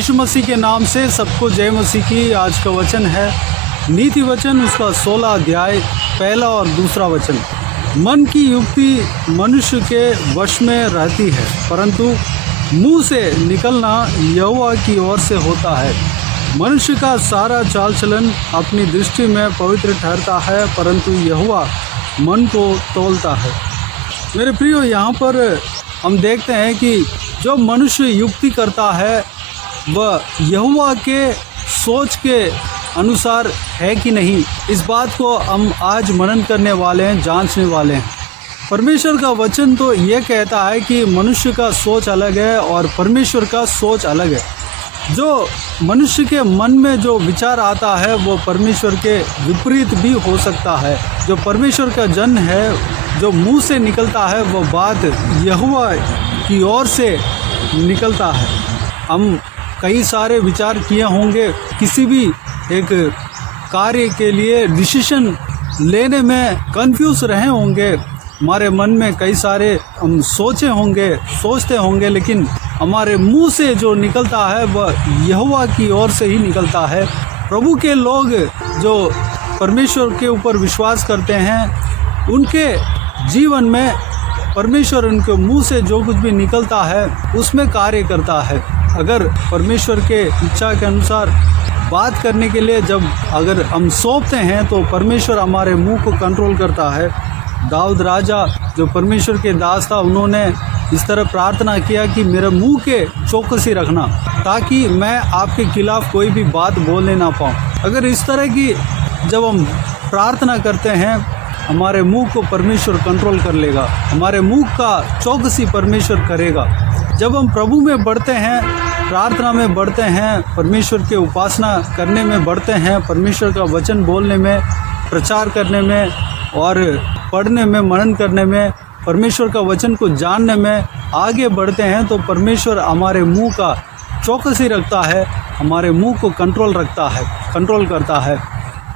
यीशु मसीह के नाम से सबको जय मसीह की। आज का वचन है नीति वचन, उसका 16 अध्याय, पहला और दूसरा वचन। मन की युक्ति मनुष्य के वश में रहती है, परंतु मुंह से निकलना यहोवा की ओर से होता है। मनुष्य का सारा चाल चलन अपनी दृष्टि में पवित्र ठहरता है, परंतु यहोवा मन को तौलता है। मेरे प्रियो, यहाँ पर हम देखते हैं कि जो मनुष्य युक्ति करता है वह यहोवा के सोच के अनुसार है कि नहीं, इस बात को हम आज मनन करने वाले हैं, जांचने वाले हैं। परमेश्वर का वचन तो ये कहता है कि मनुष्य का सोच अलग है और परमेश्वर का सोच अलग है। जो मनुष्य के मन में जो विचार आता है वो परमेश्वर के विपरीत भी हो सकता है। जो परमेश्वर का जन है, जो मुंह से निकलता है, वो बात यहोवा की ओर से निकलता है। हम कई सारे विचार किए होंगे, किसी भी एक कार्य के लिए डिसीजन लेने में कंफ्यूज रहे होंगे। हमारे मन में कई सारे हम सोचते होंगे, लेकिन हमारे मुंह से जो निकलता है वह यहोवा की ओर से ही निकलता है। प्रभु के लोग जो परमेश्वर के ऊपर विश्वास करते हैं, उनके जीवन में परमेश्वर उनके मुंह से जो कुछ भी निकलता है उसमें कार्य करता है। अगर परमेश्वर के इच्छा के अनुसार बात करने के लिए अगर हम सौंपते हैं तो परमेश्वर हमारे मुंह को कंट्रोल करता है। दाऊद राजा जो परमेश्वर के दास था, उन्होंने इस तरह प्रार्थना किया कि मेरे मुंह के चौकसी रखना, ताकि मैं आपके खिलाफ कोई भी बात बोलने ना पाऊँ। अगर इस तरह की जब हम प्रार्थना करते हैं, हमारे मुंह को परमेश्वर कंट्रोल कर लेगा, हमारे मुंह का चौकसी परमेश्वर करेगा। जब हम प्रभु में बढ़ते हैं, प्रार्थना में बढ़ते हैं, परमेश्वर के उपासना करने में बढ़ते हैं, परमेश्वर का वचन बोलने में, प्रचार करने में और पढ़ने में, मनन करने में, परमेश्वर का वचन को जानने में आगे बढ़ते हैं, तो परमेश्वर हमारे मुंह का चौकसी रखता है, हमारे मुंह को कंट्रोल करता है।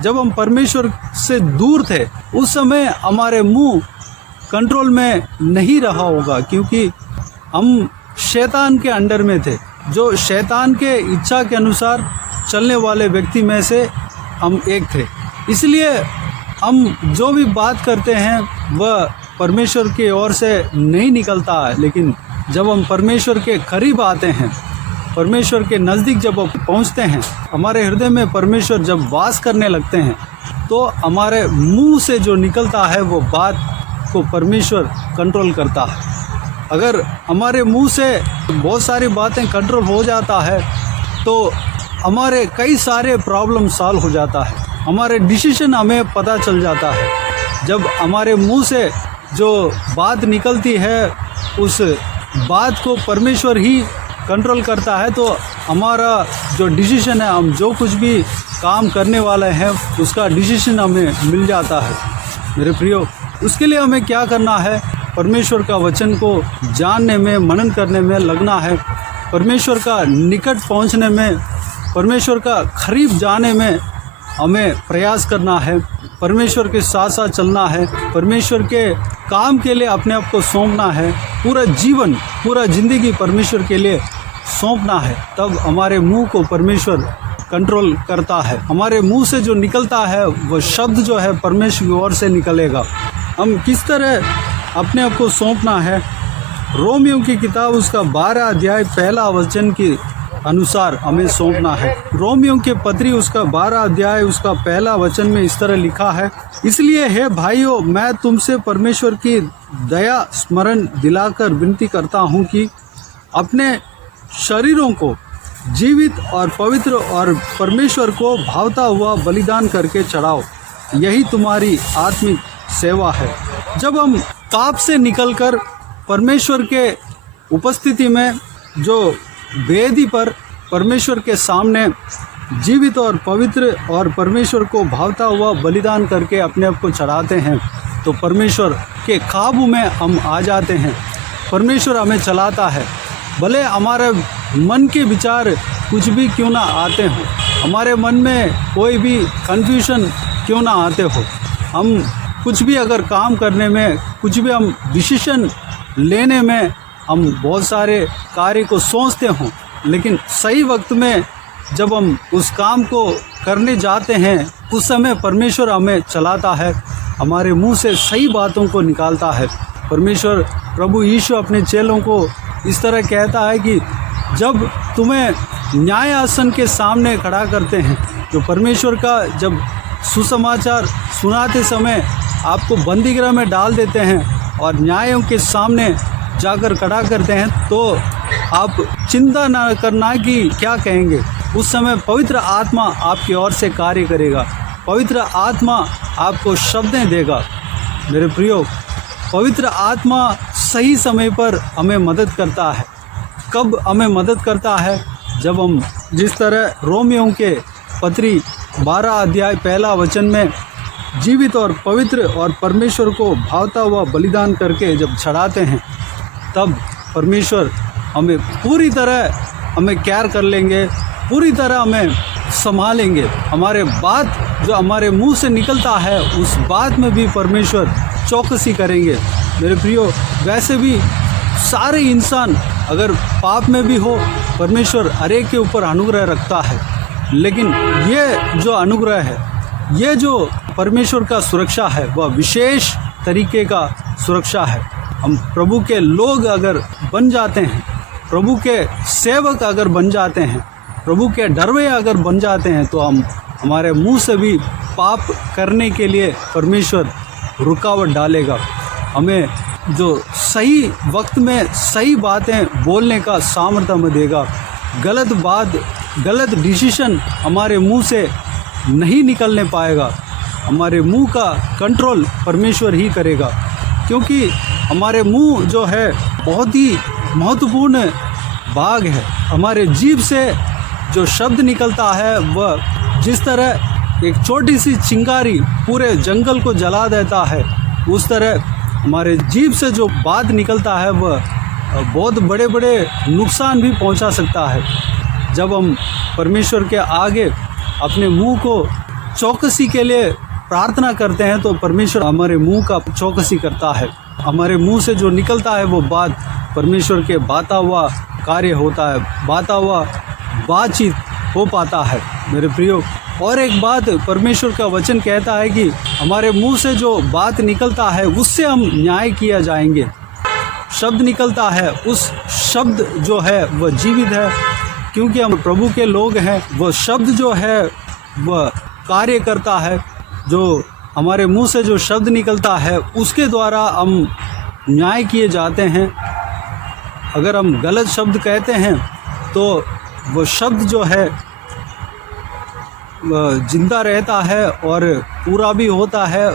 जब हम परमेश्वर से दूर थे उस समय हमारे मुंह कंट्रोल में नहीं रहा होगा, क्योंकि हम शैतान के अंडर में थे। जो शैतान के इच्छा के अनुसार चलने वाले व्यक्ति में से हम एक थे। इसलिए हम जो भी बात करते हैं वह परमेश्वर की ओर से नहीं निकलता है। लेकिन जब हम परमेश्वर के करीब आते हैं, परमेश्वर के नज़दीक जब पहुंचते हैं, हमारे हृदय में परमेश्वर जब वास करने लगते हैं, तो हमारे मुंह से जो निकलता है वो बात को परमेश्वर कंट्रोल करता है। अगर हमारे मुंह से बहुत सारी बातें कंट्रोल हो जाता है तो हमारे कई सारे प्रॉब्लम सॉल्व हो जाता है, हमारे डिसीजन हमें पता चल जाता है। जब हमारे मुंह से जो बात निकलती है उस बात को परमेश्वर ही कंट्रोल करता है, तो हमारा जो डिसीजन है, हम जो कुछ भी काम करने वाले हैं उसका डिसीजन हमें मिल जाता है। मेरे प्रियो, उसके लिए हमें क्या करना है? परमेश्वर का वचन को जानने में, मनन करने में लगना है। परमेश्वर का निकट पहुंचने में, परमेश्वर का करीब जाने में हमें प्रयास करना है। परमेश्वर के साथ साथ चलना है, परमेश्वर के काम के लिए अपने आप को सौंपना है। पूरा जीवन, पूरा जिंदगी परमेश्वर के लिए सौंपना है। तब हमारे मुंह को परमेश्वर कंट्रोल करता है। हमारे मुंह से जो निकलता है वह शब्द जो है परमेश्वर की ओर से निकलेगा। हम किस तरह अपने आप को सौंपना है? रोमियो की किताब उसका 12 अध्याय पहला वचन के अनुसार हमें सौंपना है। रोमियो के पत्री उसका 12 अध्याय उसका पहला वचन में इस तरह लिखा है, इसलिए हे भाइयों, मैं तुमसे परमेश्वर की दया स्मरण दिलाकर विनती करता हूँ कि अपने शरीरों को जीवित और पवित्र और परमेश्वर को भावता हुआ बलिदान करके चढ़ाओ, यही तुम्हारी आत्मिक सेवा है। जब हम पाप से निकलकर परमेश्वर के उपस्थिति में, जो वेदी पर परमेश्वर के सामने जीवित और पवित्र और परमेश्वर को भावता हुआ बलिदान करके अपने आप को चढ़ाते हैं, तो परमेश्वर के काबू में हम आ जाते हैं। परमेश्वर हमें चलाता है। भले हमारे मन के विचार कुछ भी क्यों ना आते हो, हमारे मन में कोई भी कन्फ्यूजन क्यों ना आते हो, हम कुछ भी अगर काम करने में, कुछ भी हम डिसीजन लेने में हम बहुत सारे कार्य को सोचते हों, लेकिन सही वक्त में जब हम उस काम को करने जाते हैं उस समय परमेश्वर हमें चलाता है, हमारे मुंह से सही बातों को निकालता है। परमेश्वर प्रभु यीशु अपने चेलों को इस तरह कहता है कि जब तुम्हें न्याय आसन के सामने खड़ा करते हैं, जो परमेश्वर का जब सुसमाचार सुनाते समय आपको बंदीगृह में डाल देते हैं और न्यायों के सामने जाकर खड़ा करते हैं, तो आप चिंता ना करना कि क्या कहेंगे। उस समय पवित्र आत्मा आपकी ओर से कार्य करेगा, पवित्र आत्मा आपको शब्दें देगा। मेरे प्रियो, पवित्र आत्मा सही समय पर हमें मदद करता है। कब हमें मदद करता है? जब हम जिस तरह रोमियों के पत्री 12 अध्याय 1 वचन में जीवित और पवित्र और परमेश्वर को भावता हुआ बलिदान करके जब चढ़ाते हैं, तब परमेश्वर हमें पूरी तरह हमें केयर कर लेंगे, पूरी तरह हमें संभालेंगे। हमारे बात जो हमारे मुंह से निकलता है उस बात में भी परमेश्वर चौकसी करेंगे। मेरे प्रियो, वैसे भी सारे इंसान अगर पाप में भी हो, परमेश्वर हर एक के ऊपर अनुग्रह रखता है, लेकिन ये जो अनुग्रह है, ये जो परमेश्वर का सुरक्षा है, वह विशेष तरीके का सुरक्षा है। हम प्रभु के लोग अगर बन जाते हैं, प्रभु के सेवक अगर बन जाते हैं, प्रभु के डरवे अगर बन जाते हैं, तो हम हमारे मुंह से भी पाप करने के लिए परमेश्वर रुकावट डालेगा। हमें जो सही वक्त में सही बातें बोलने का सामर्थ्य हमें देगा। गलत बात, गलत डिसीजन हमारे मुंह से नहीं निकलने पाएगा। हमारे मुंह का कंट्रोल परमेश्वर ही करेगा, क्योंकि हमारे मुंह जो है बहुत ही महत्वपूर्ण भाग है। हमारे जीभ से जो शब्द निकलता है वह जिस तरह एक छोटी सी चिंगारी पूरे जंगल को जला देता है, उस तरह हमारे जीभ से जो बात निकलता है वह बहुत बड़े बड़े नुकसान भी पहुंचा सकता है। जब हम परमेश्वर के आगे अपने मुंह को चौकसी के लिए प्रार्थना करते हैं, तो परमेश्वर हमारे मुंह का चौकसी करता है। हमारे मुंह से जो निकलता है वो बात परमेश्वर के बाता हुआ कार्य होता है, बाता हुआ बातचीत हो पाता है। मेरे प्रियो, और एक बात परमेश्वर का वचन कहता है कि हमारे मुंह से जो बात निकलता है उससे हम न्याय किया जाएंगे। शब्द निकलता है, उस शब्द जो है वह जीवित है, क्योंकि हम प्रभु के लोग हैं। वह शब्द जो है वह कार्य करता है। जो हमारे मुंह से जो शब्द निकलता है उसके द्वारा हम न्याय किए जाते हैं। अगर हम गलत शब्द कहते हैं तो वो शब्द जो है जिंदा रहता है और पूरा भी होता है।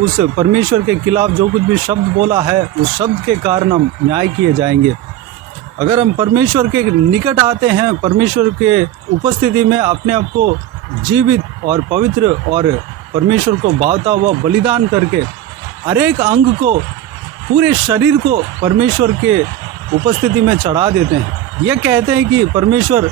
उस परमेश्वर के खिलाफ जो कुछ भी शब्द बोला है, उस शब्द के कारण हम न्याय किए जाएंगे। अगर हम परमेश्वर के निकट आते हैं, परमेश्वर के उपस्थिति में अपने आप को जीवित और पवित्र और परमेश्वर को भावता हुआ बलिदान करके हर एक अंग को, पूरे शरीर को परमेश्वर के उपस्थिति में चढ़ा देते हैं। ये कहते हैं कि परमेश्वर,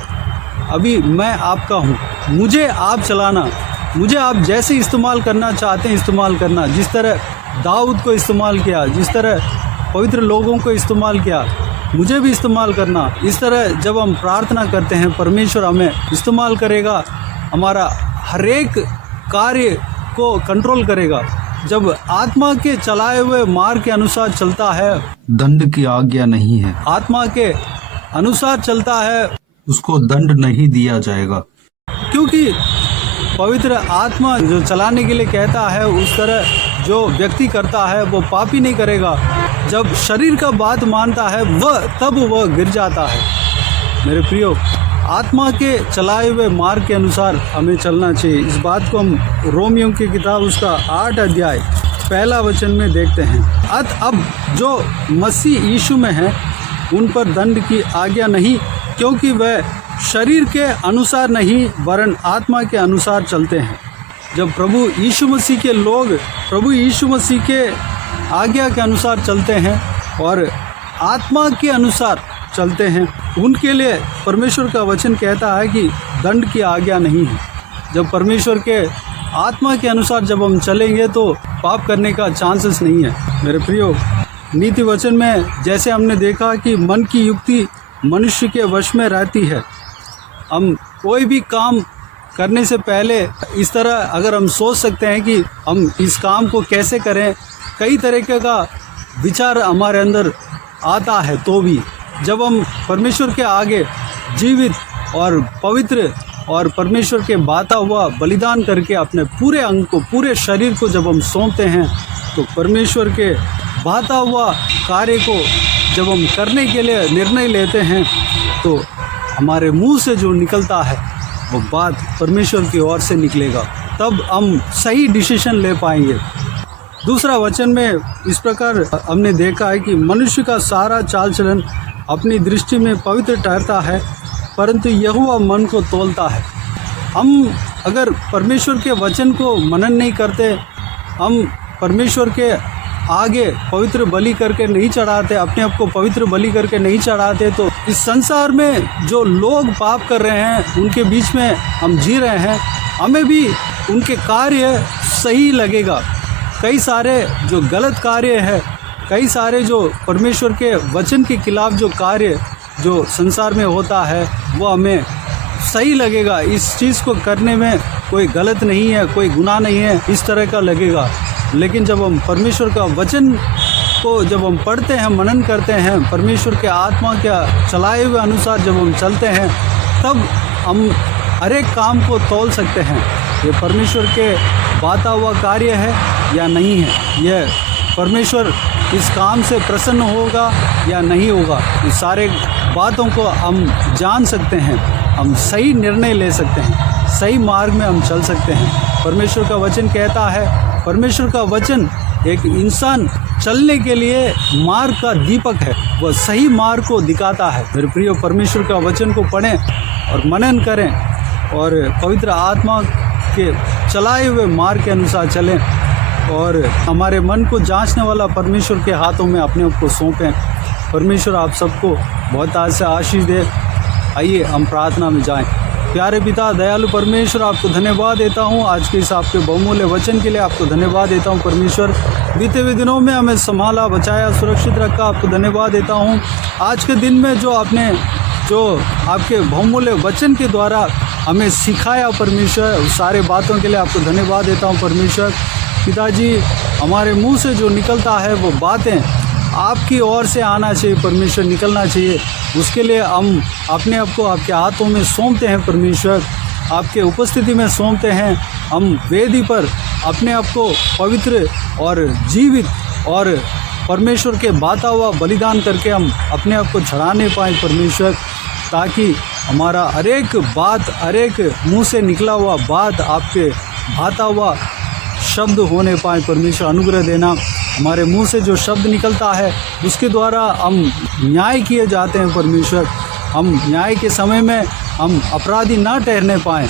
अभी मैं आपका हूँ, मुझे आप चलाना, मुझे आप जैसे इस्तेमाल करना चाहते हैं इस्तेमाल करना। जिस तरह दाऊद को इस्तेमाल किया, जिस तरह पवित्र लोगों को इस्तेमाल किया, मुझे भी इस्तेमाल करना। इस तरह जब हम प्रार्थना करते हैं, परमेश्वर हमें इस्तेमाल करेगा, हमारा हर एक कार्य को कंट्रोल करेगा। जब आत्मा के चलाए हुए मार्ग के अनुसार चलता है, दंड की आज्ञा नहीं है। आत्मा के अनुसार चलता है, उसको दंड नहीं दिया जाएगा। क्योंकि पवित्र आत्मा जो चलाने के लिए कहता है, उस तरह जो व्यक्ति करता है वो पापी नहीं करेगा। जब शरीर का बात मानता है तब वह गिर जाता है। मेरे प्रियो, आत्मा के चलाए हुए मार्ग के अनुसार हमें चलना चाहिए। इस बात को हम रोमियों की किताब उसका 8 अध्याय 1 वचन में देखते हैं। अब जो मसीह यीशु में है उन पर दंड की आज्ञा नहीं, क्योंकि वह शरीर के अनुसार नहीं वरन आत्मा के अनुसार चलते हैं। जब प्रभु यीशु मसीह के लोग प्रभु यीशु मसीह के आज्ञा के अनुसार चलते हैं और आत्मा के अनुसार चलते हैं, उनके लिए परमेश्वर का वचन कहता है कि दंड की आज्ञा नहीं है। जब परमेश्वर के आत्मा के अनुसार जब हम चलेंगे तो पाप करने का चांसेस नहीं है। मेरे प्रियो, नीति वचन में जैसे हमने देखा कि मन की युक्ति मनुष्य के वश में रहती है। हम कोई भी काम करने से पहले इस तरह अगर हम सोच सकते हैं कि हम इस काम को कैसे करें, कई तरीके का विचार हमारे अंदर आता है, तो भी जब हम परमेश्वर के आगे जीवित और पवित्र और परमेश्वर के बाता हुआ बलिदान करके अपने पूरे अंग को, पूरे शरीर को जब हम सौंपते हैं, तो परमेश्वर के बाता हुआ कार्य को जब हम करने के लिए निर्णय लेते हैं, तो हमारे मुंह से जो निकलता है वो बात परमेश्वर की ओर से निकलेगा, तब हम सही डिसीजन ले पाएंगे। दूसरा वचन में इस प्रकार हमने देखा है कि मनुष्य का सारा चाल चलन अपनी दृष्टि में पवित्र ठहरता है, परंतु यहोवा मन को तौलता है। हम अगर परमेश्वर के वचन को मनन नहीं करते, हम परमेश्वर के आगे पवित्र बलि करके नहीं चढ़ाते, अपने आप को पवित्र बलि करके नहीं चढ़ाते, तो इस संसार में जो लोग पाप कर रहे हैं उनके बीच में हम जी रहे हैं, हमें भी उनके कार्य सही लगेगा। कई सारे जो गलत कार्य है, कई सारे जो परमेश्वर के वचन के खिलाफ जो कार्य जो संसार में होता है, वो हमें सही लगेगा। इस चीज़ को करने में कोई गलत नहीं है, कोई गुनाह नहीं है, इस तरह का लगेगा। लेकिन जब हम परमेश्वर का वचन को जब हम पढ़ते हैं, मनन करते हैं, परमेश्वर के आत्मा के चलाए हुए अनुसार जब हम चलते हैं, तब हम हर एक काम को तौल सकते हैं, ये परमेश्वर के बाता हुआ कार्य है या नहीं है, यह परमेश्वर इस काम से प्रसन्न होगा या नहीं होगा। इस सारे बातों को हम जान सकते हैं, हम सही निर्णय ले सकते हैं, सही मार्ग में हम चल सकते हैं। परमेश्वर का वचन कहता है, परमेश्वर का वचन एक इंसान चलने के लिए मार्ग का दीपक है, वह सही मार्ग को दिखाता है। मेरे प्रिय, परमेश्वर का वचन को पढ़ें और मनन करें और पवित्र आत्मा के चलाए हुए मार्ग के अनुसार चलें और हमारे मन को जांचने वाला परमेश्वर के हाथों में अपने आप को सौंपें। परमेश्वर आप सबको बहुत आज से आशीष दे। आइए हम प्रार्थना में जाएं। प्यारे पिता, दयालु परमेश्वर, आपको धन्यवाद देता हूं आज के इस आपके बहुमूल्य वचन के लिए। आपको धन्यवाद देता हूं परमेश्वर, बीते हुए दिनों में हमें संभाला, बचाया, सुरक्षित रखा। आपको धन्यवाद देता हूं आज के दिन में जो आपने आपके बहुमूल्य वचन के द्वारा हमें सिखाया परमेश्वर, उस सारे बातों के लिए आपको धन्यवाद देता हूं परमेश्वर। पिताजी, हमारे मुंह से जो निकलता है वो बातें आपकी ओर से आना चाहिए परमेश्वर, निकलना चाहिए। उसके लिए हम अपने आप को आपके हाथों में सौंपते हैं परमेश्वर, आपके उपस्थिति में सौंपते हैं। हम वेदी पर अपने आप को पवित्र और जीवित और परमेश्वर के बाता हुआ बलिदान करके हम अपने आप को चढ़ाने पाएँ परमेश्वर, ताकि हमारा हर एक बात, हर एक मुँह से निकला हुआ बात आपके बाता हुआ शब्द होने पाए परमेश्वर। अनुग्रह देना, हमारे मुंह से जो शब्द निकलता है उसके द्वारा हम न्याय किए जाते हैं परमेश्वर। हम न्याय के समय में हम अपराधी ना ठहरने पाएँ,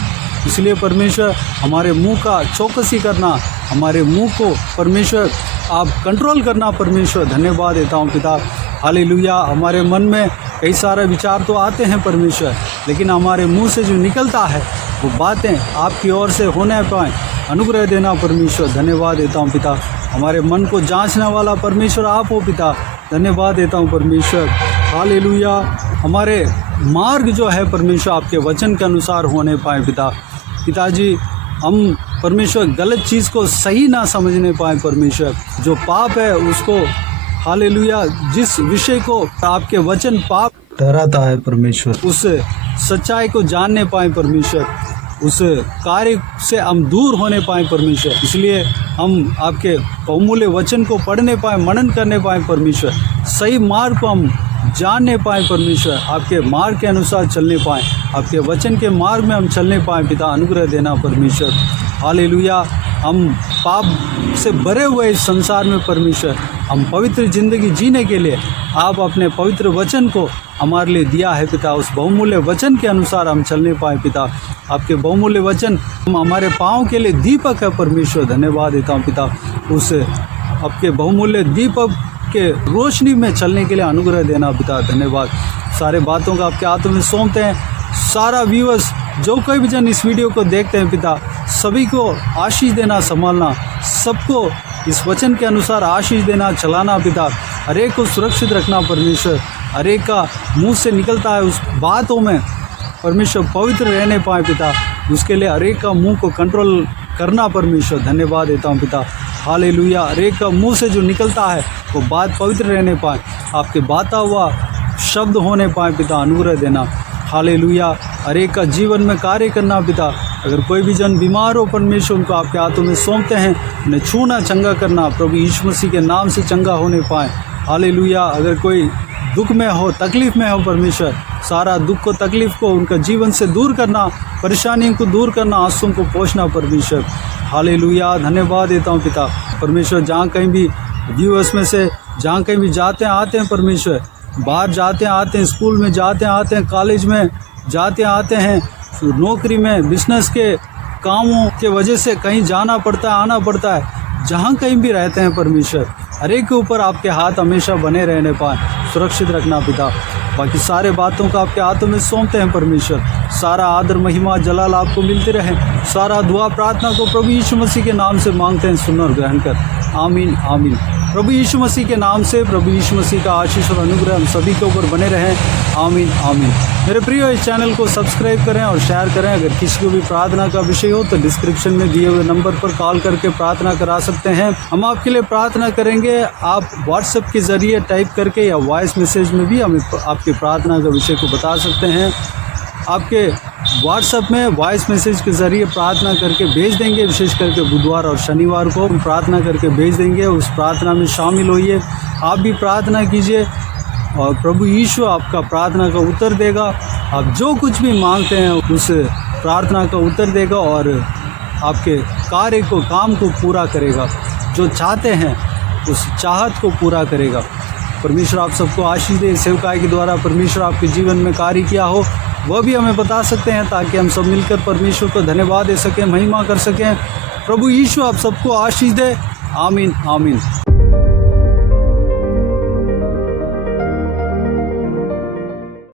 इसलिए परमेश्वर हमारे मुंह का चौकसी करना, हमारे मुंह को परमेश्वर आप कंट्रोल करना परमेश्वर। धन्यवाद देता हूँ पिता। हालेलुया। हमारे मन में कई सारे विचार तो आते हैं परमेश्वर, लेकिन हमारे मुंह से जो निकलता है वो बातें आपकी ओर से होने पाएँ, अनुग्रह देना परमेश्वर। धन्यवाद देता हूँ पिता। हमारे मन को जांचने वाला परमेश्वर आप हो पिता। धन्यवाद देता हूँ परमेश्वर। हालेलुया। हमारे मार्ग जो है परमेश्वर आपके वचन के अनुसार होने पाए पिता। पिताजी, हम परमेश्वर गलत चीज़ को सही ना समझने पाए परमेश्वर, जो पाप है उसको, हालेलुया, जिस विषय को आपके वचन पाप ठहराता है परमेश्वर, उस सच्चाई को जानने पाए परमेश्वर, उस कार्य से हम दूर होने पाए परमेश्वर। इसलिए हम आपके बहुमूल्य वचन को पढ़ने पाए, मनन करने पाए परमेश्वर, सही मार्ग को हम जानने पाए परमेश्वर, आपके मार्ग के अनुसार चलने पाए, आपके वचन के मार्ग में हम चलने पाए पिता। अनुग्रह देना परमेश्वर। हालेलुया। हम पाप से भरे हुए इस संसार में परमेश्वर, हम पवित्र ज़िंदगी जीने के लिए आप अपने पवित्र वचन को हमारे लिए दिया है पिता। उस बहुमूल्य वचन के अनुसार हम चलने पाए पिता। आपके बहुमूल्य वचन हम हमारे पाँव के लिए दीपक है परमेश्वर। धन्यवाद देता हूँ पिता। उस आपके बहुमूल्य दीपक के रोशनी में चलने के लिए अनुग्रह देना पिता। धन्यवाद। सारे बातों का आपके हाथों में सौंपते हैं। सारा व्यूअर्स जो कोई भी जन इस वीडियो को देखते हैं पिता, सभी को आशीष देना, संभालना, सबको इस वचन के अनुसार आशीष देना, चलाना पिता। हर एक को सुरक्षित रखना परमेश्वर। हर एक का मुंह से निकलता है उस बातों में परमेश्वर पवित्र रहने पाए पिता, उसके लिए हर एक का मुंह को कंट्रोल करना परमेश्वर धन्यवाद देता हूँ पिता। हालेलुया। हर एक का मुंह से जो निकलता है वो बात पवित्र रहने पाए, आपके बाता हुआ शब्द होने पाए पिता, अनुग्रह देना। हालेलुया। हर एक का जीवन में कार्य करना पिता। अगर कोई भी जन बीमार हो परमेश्वर, उनको आपके हाथों में सौंपते हैं, उन्हें छूना चंगा करना प्रभु यीशु मसीह के नाम से चंगा होने पाए। हालेलुया। अगर कोई दुख में हो, तकलीफ़ में हो परमेश्वर, सारा दुख को तकलीफ़ को उनका जीवन से दूर करना, परेशानियों को दूर करना, आंसुओं को पोंछना परमेश्वर। हालेलुया। धन्यवाद देता हूँ पिता परमेश्वर। जहाँ कहीं भी व्यूअर्स में से जहाँ कहीं भी जाते हैं आते हैं परमेश्वर, बाहर जाते हैं आते हैं, स्कूल में जाते हैं आते हैं, कॉलेज में जाते हैं आते हैं, नौकरी में, बिजनेस के कामों के वजह से कहीं जाना पड़ता है, आना पड़ता है, जहाँ कहीं भी रहते हैं परमेश्वर, हर एक के ऊपर आपके हाथ हमेशा बने रहने पाए, सुरक्षित रखना पिता। बाकी सारे बातों का आपके हाथों में सौंपते हैं परमेश्वर। सारा आदर महिमा जलाल आपको मिलते रहे। सारा दुआ प्रार्थना को प्रभु यीशु मसीह के नाम से मांगते हैं, सुन और ग्रहण कर। आमीन आमीन। प्रभु यीशु मसीह के नाम से प्रभु यीशु मसीह का आशीष और अनुग्रह हम सभी के ऊपर बने रहें। आमीन आमीन। मेरे प्रियो, इस चैनल को सब्सक्राइब करें और शेयर करें। अगर किसी को भी प्रार्थना का विषय हो तो डिस्क्रिप्शन में दिए हुए नंबर पर कॉल करके प्रार्थना करा सकते हैं। हम आपके लिए प्रार्थना करेंगे। आप व्हाट्सएप के ज़रिए टाइप करके या वॉइस मैसेज में भी हमें आपकी प्रार्थना का विषय को बता सकते हैं। आपके व्हाट्सएप में वॉइस मैसेज के ज़रिए प्रार्थना करके भेज देंगे। विशेष करके बुधवार और शनिवार को हम प्रार्थना करके भेज देंगे। उस प्रार्थना में शामिल होइए, आप भी प्रार्थना कीजिए और प्रभु यीशु आपका प्रार्थना का उत्तर देगा। आप जो कुछ भी मांगते हैं उस प्रार्थना का उत्तर देगा और आपके कार्य को, काम को पूरा करेगा। जो चाहते हैं उस चाहत को पूरा करेगा। परमेश्वर आप सबको आशीष दे। सेवकाई के द्वारा परमेश्वर आपके जीवन में कार्य किया हो वह भी हमें बता सकते हैं, ताकि हम सब मिलकर परमेश्वर को धन्यवाद दे सकें, महिमा कर सकें। प्रभु यीशु आप सबको आशीष दे। आमीन आमीन।